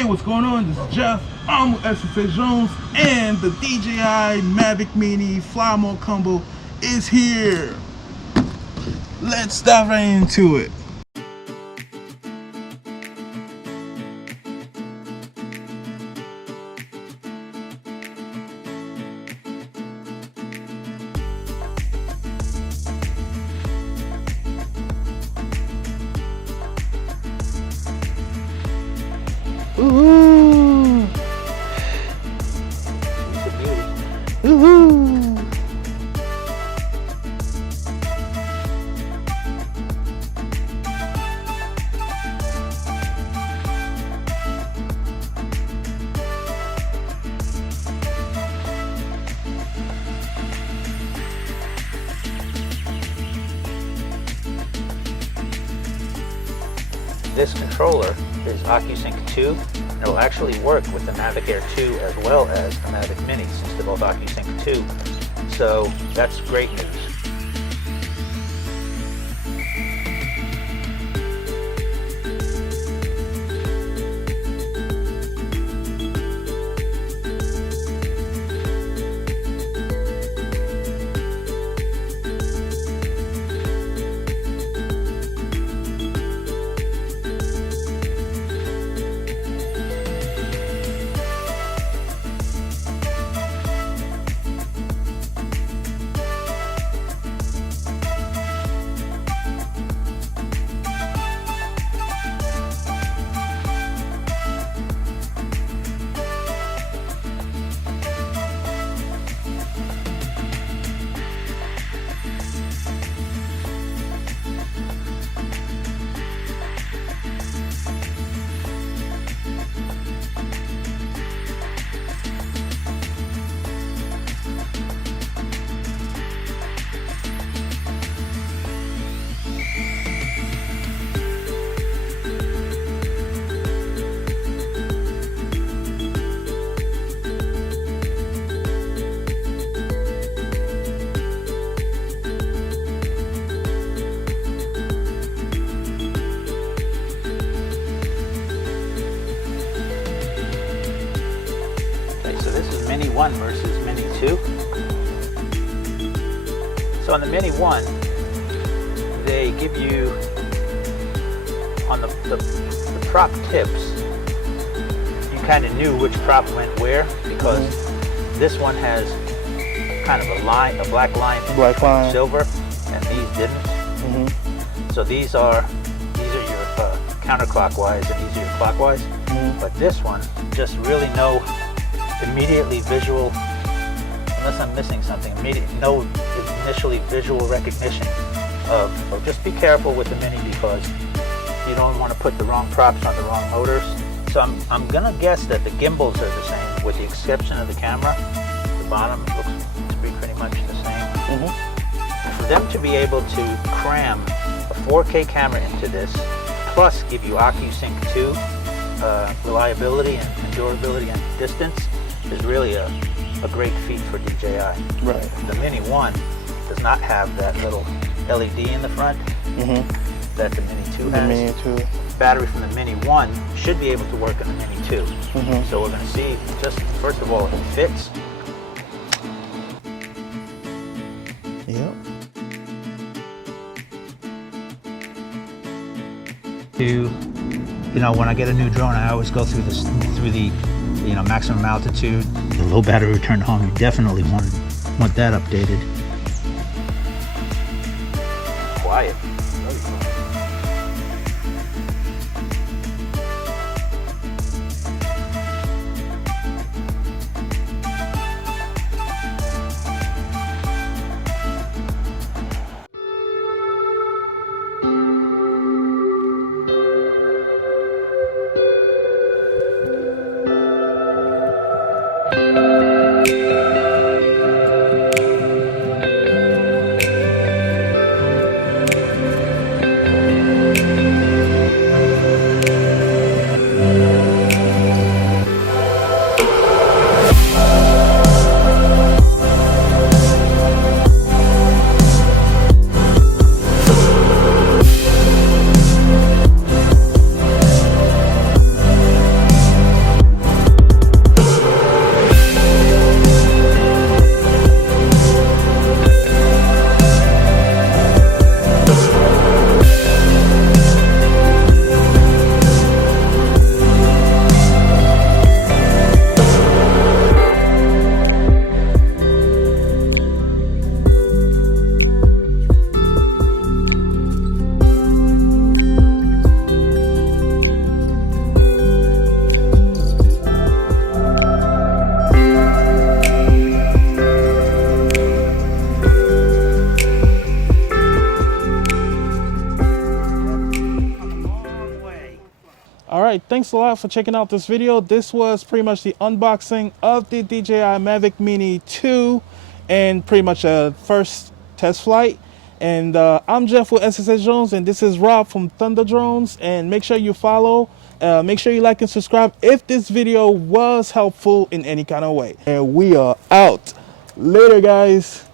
Hey, what's going on? This is Jeff. I'm with SFA Jones, and the DJI Mavic Mini Fly Mode Combo is here. Let's dive right into it. Woohoo! She's a beauty. Woohoo! This controller is OcuSync 2, and it will actually work with the Mavic Air 2 as well as the Mavic Mini, since they're both OcuSync 2. So that's great news. So this is Mini 1 versus Mini 2. So on the Mini 1, they give you, on the prop tips, you kind of knew which prop went where, because this one has kind of a line, a black line in between silver, and these didn't. So these are your counterclockwise, and these are your clockwise. But this one, just really no immediately visual, unless I'm missing something, no initially visual recognition of just be careful with the Mini, because you don't want to put the wrong props on the wrong motors. So I'm gonna guess that the gimbals are the same, with the exception of the camera. The bottom looks to be pretty much the same. For them to be able to cram a 4K camera into this, plus give you OcuSync 2 reliability and durability and distance, is really a great feat for DJI. Right. The Mini 1 does not have that little LED in the front that the Mini 2 has. The Mini 2. Battery from the Mini 1 should be able to work on the Mini 2. So we're going to see, just first of all, if it fits. Yep. When I get a new drone, I always go through the maximum altitude, the low battery return home. You definitely want that updated. Quiet. thanks a lot for checking out this video. This was pretty much the unboxing of the DJI Mavic Mini 2 and pretty much a first test flight. And I'm Jeff with SSS Drones, and this is Rob from Thunder Drones. And make sure you follow, make sure you like and subscribe if this video was helpful in any kind of way. And we are out. Later, guys.